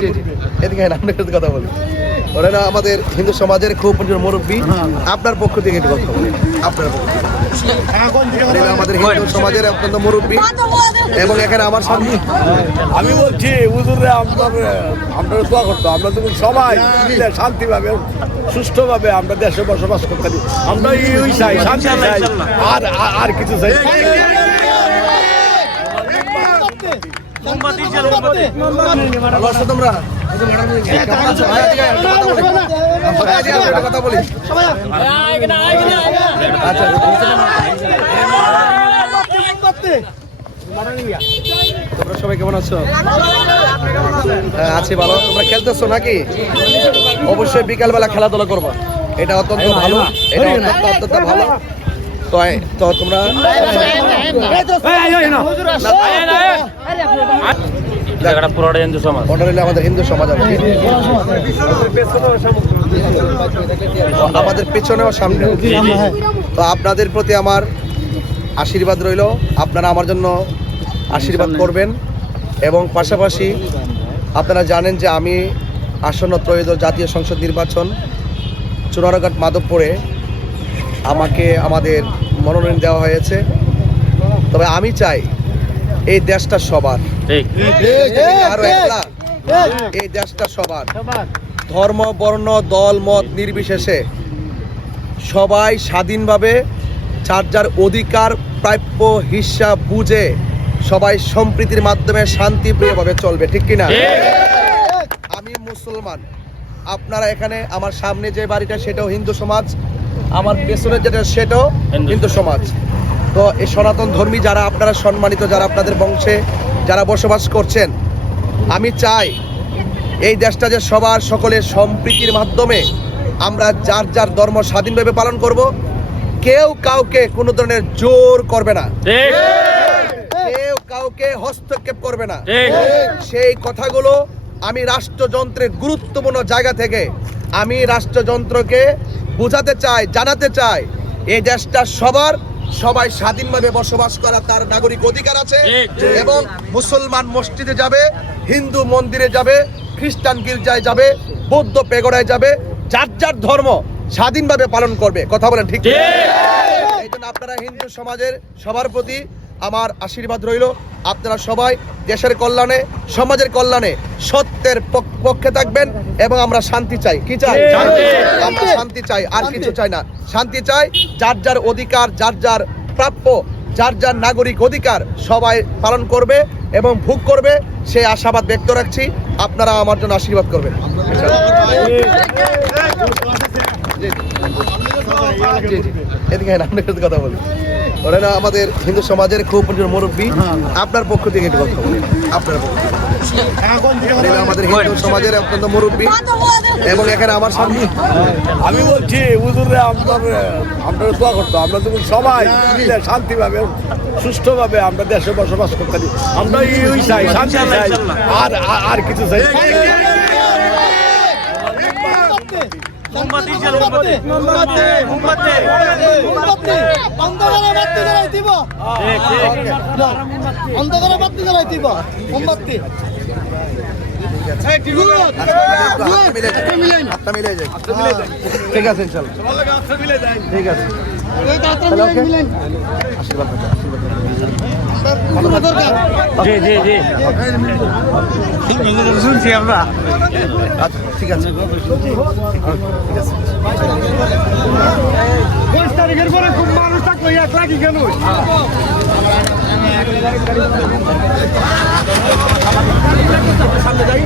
জি জি এদিকে আপনার সাথে কথা বলি। ওরা না আমাদের হিন্দু সমাজের খুব মুরব্বী। আপনার পক্ষ থেকে একটু কথা বলি। আপনার পক্ষ থেকে আমাদের হিন্দু সমাজের অত্যন্ত মুরব্বী এবং এখানে আমার সামনে আমি বলছি হুজুরে আমরা দোয়া করতো, আমরা যখন সবাই মিলে শান্তিভাবে সুষ্ঠুভাবে আমরা দেশে বসবাস করতে পারি, আমরা এই চাই, শান্তি চাই, আর কিছু চাই। ভালো আছো তোমরা? কথা বলি। আচ্ছা তোমরা সবাই কেমন আছো? আছি ভালো। তোমরা খেলতেছো নাকি? অবশ্যই বিকালবেলা খেলাধুলা করবা, এটা অত্যন্ত ভালো, এটা অত্যন্ত ভালো। তো তোমরা আমাদের হিন্দু সমাজ আমাদের পেছনেও সামনে। তো আপনাদের প্রতি আমার আশীর্বাদ রইল, আপনারা আমার জন্য আশীর্বাদ করবেন। এবং পাশাপাশি আপনারা জানেন যে আমি আসন্ন ত্রয়োদশ জাতীয় সংসদ নির্বাচন চুনারঘাট মাধবপুরে আমাকে আমাদের মনোনয়ন দেওয়া হয়েছে। তবে আমি চাই এই দেশটা সবার, এই দেশটা সবার, ধর্ম বর্ণ দল মত নির্বিশেষে সবাই স্বাধীনভাবে যার যার অধিকার প্রাপ্য হিসাব বুঝে সবাই সম্প্রীতির মাধ্যমে শান্তিপ্রিয়ভাবে চলবে, ঠিক কিনা? আমি মুসলমান, আপনারা এখানে আমার সামনে যে বাড়িটা সেটাও হিন্দু সমাজ, আমার পেছনে যেটা সেটাও হিন্দু সমাজ। তো এই সনাতন ধর্মী যারা আপনারা সম্মানিত, যারা আপনাদের বংশে যারা বসবাস করছেন, আমি চাই এই দেশটা যে সবার সকলের সম্প্রীতির মাধ্যমে আমরা যার যার ধর্ম স্বাধীনভাবে পালন করব। কেউ কাউকে কোনো ধরনের জোর করবে না, কেউ কাউকে হস্তক্ষেপ করবে না। সেই কথাগুলো আমি রাষ্ট্রযন্ত্রের গুরুত্বপূর্ণ জায়গা থেকে আমি রাষ্ট্রযন্ত্রকে বোঝাতে চাই, জানাতে চাই এই দেশটা সবার, সবাই স্বাধীনভাবে বসবাস করা তার নাগরিক অধিকার আছে। এবং মুসলমান মসজিদে যাবে, হিন্দু মন্দিরে যাবে, খ্রিস্টান গির্জায় যাবে, বৌদ্ধ পেগোড়ায় যাবে, যার যার ধর্ম স্বাধীনভাবে পালন করবে। কথা বলেন ঠিক? এই জন্য আপনারা হিন্দু সমাজের সবার প্রতি আমার আশীর্বাদ রইল। আপনারা সবাই দেশের কল্যাণে, সমাজের কল্যাণে সত্যের পক্ষে থাকবেন এবং আমরা শান্তি চাই। কি চাই? আমরা শান্তি চাই, আর কিছু চাই না। শান্তি চাই, যার যার অধিকার, যার যার প্রাপ্য, যার যার নাগরিক অধিকার সবাই পালন করবে এবং ভোগ করবে, সেই আশাবাদ ব্যক্ত রাখছি। আপনারা আমার জন্য আশীর্বাদ করবেন। এদিকে আপনার সাথে কথা বলি। ওরা না আমাদের হিন্দু সমাজের খুব মুরব্বী। আপনার পক্ষ থেকে একটু কথা বলি। আপনার পক্ষ থেকে আমাদের হিন্দু সমাজের অত্যন্ত মুরব্বী এবং এখানে আমার সামনে আমি বলছি হুজুরে আমরা দোয়া করতো, আমরা যখন সবাই মিলে শান্তিভাবে সুষ্ঠুভাবে আমরা দেশে বসবাস করতে পারি, আমরা এই চাই, শান্তি চাই, আর কিছু চাই। ঠিক আছে, ঠিক আছে, শুনছি আমরা। ঠিক আছে, 10 তারিখের পরে খুব মানুষ থাকলো, এক লাখি কেন? সামনে যাই।